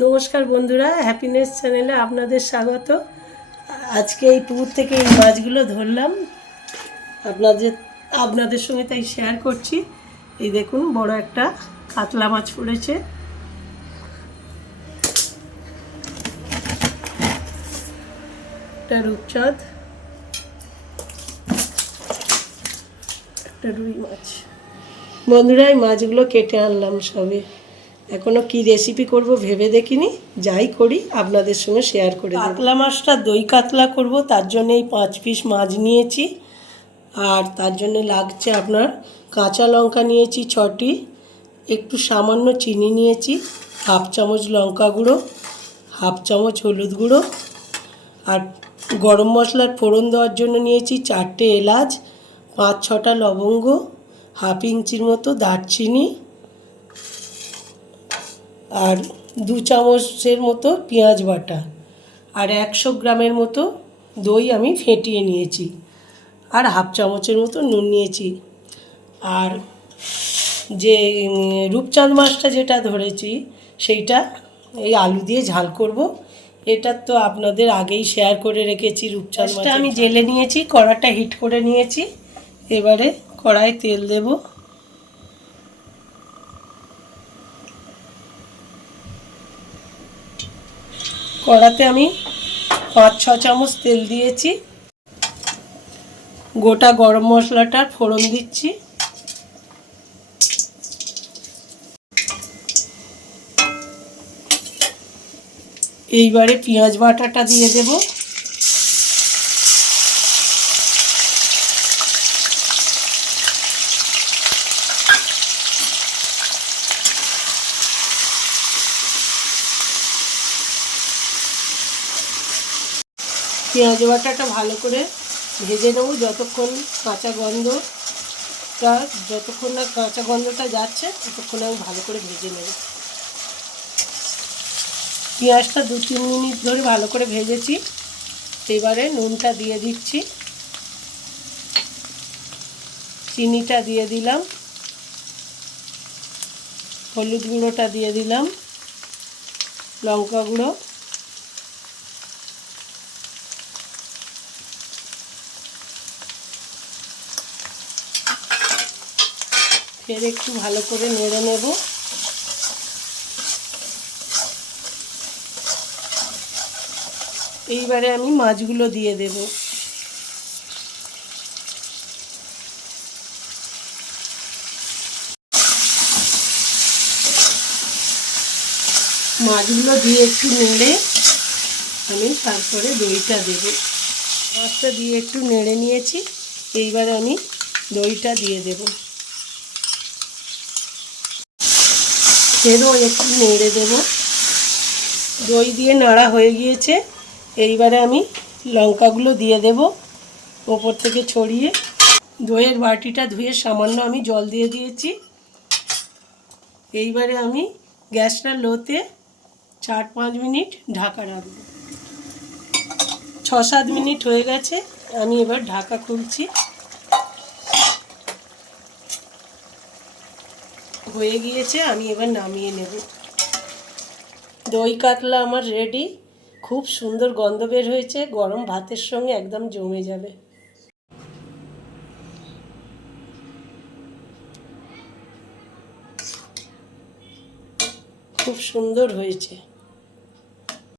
নমস্কার বন্ধুরা, হ্যাপিনেস চ্যানেলে আপনাদের স্বাগত। আজকে এই পুকুর থেকে এই মাছগুলো ধরলাম, আপনাদের আপনাদের সঙ্গে তাই শেয়ার করছি। এই দেখুন, বড় একটা কাতলা মাছ পড়েছে। একটা রূপচাঁদ, একটা রুই মাছ। বন্ধুরা, এই মাছগুলো কেটে আনলাম সবে। এখনও কি রেসিপি করব ভেবে দেখিনি, যাই করি আপনাদের সঙ্গে শেয়ার করে দেব। কাতলা মাছটা দই কাতলা করব, তার জন্য এই 5 পিস মাছ নিয়েছি। আর তার জন্য লাগছে আপনার কাঁচা লঙ্কা নিয়েছি 6টি, একটু সামান্য চিনি নিয়েছি, হাফ চামচ লঙ্কা গুঁড়ো, হাফ চামচ হলুদ গুঁড়ো, আর গরম মশলার ফোড়ন দেওয়ার জন্য নিয়েছি 4টে এলাচ, 5-6টা লবঙ্গ, হাফ ইঞ্চির মতো দারচিনি, আর 2 চামচের মতো পেঁয়াজ বাটা, আর 100 গ্রামের মতো দই আমি ফেটিয়ে নিয়েছি, আর হাফ চামচের মতো নুন নিয়েছি। আর যে রূপচাঁদ মাছটা যেটা ধরেছি সেইটা এই আলু দিয়ে ঝাল করব। এটা তো আপনাদের আগেই শেয়ার করে রেখেছি। রূপচাঁদ মাছটা আমি জেলে নিয়েছি, কড়াটা হিট করে নিয়েছি। এবারে কড়ায় তেল দেব। কড়াতে আমি 5-6 চামচ তেল দিয়েছি। গোটা গরম মশলাটার ফোড়ন দিচ্ছি। এইবারে পেঁয়াজ বাটাটা দিয়ে দেব। পেঁয়াজ বাটাটা ভালো করে ভেজে নেব, যতক্ষণ না কাঁচা গন্ধটা যাচ্ছে ততক্ষণ আমি ভালো করে ভেজে নেব। পেঁয়াজটা 2-3 মিনিট ধরে ভালো করে ভেজেছি। এবারে নুনটা দিয়ে দিচ্ছি, চিনিটা দিয়ে দিলাম, হলুদ গুঁড়োটা দিয়ে দিলাম, লঙ্কা গুঁড়ো, ফের একটু ভালো করে নেড়ে নেব। এইবারে আমি মাছগুলো দিয়ে দেব। মাছগুলো দিয়ে একটু নেড়ে আমি তারপরে দইটা দেব। মাছটা দিয়ে একটু নেড়ে নিয়েছি, এইবারে আমি দইটা দিয়ে দেব। ফেরও একটু নেড়ে দেব। দই দিয়ে নাড়া হয়ে গিয়েছে। এইবারে আমি লঙ্কাগুলো দিয়ে দেব ওপর থেকে ছড়িয়ে। দইয়ের বাটিটা ধুয়ে সামান্য আমি জল দিয়ে দিয়েছি। এইবারে আমি গ্যাসটা লোতে 4-5 মিনিট ঢাকা রাখব। 6-7 মিনিট হয়ে গেছে, আমি এবার ঢাকা খুলছি। হয়ে গিয়েছে, আমি এবার নামিয়ে নেব। দই কাতলা আমার রেডি। খুব সুন্দর গন্ধ বের হয়েছে, গরম ভাতের সঙ্গে একদম জমে যাবে। খুব সুন্দর হয়েছে।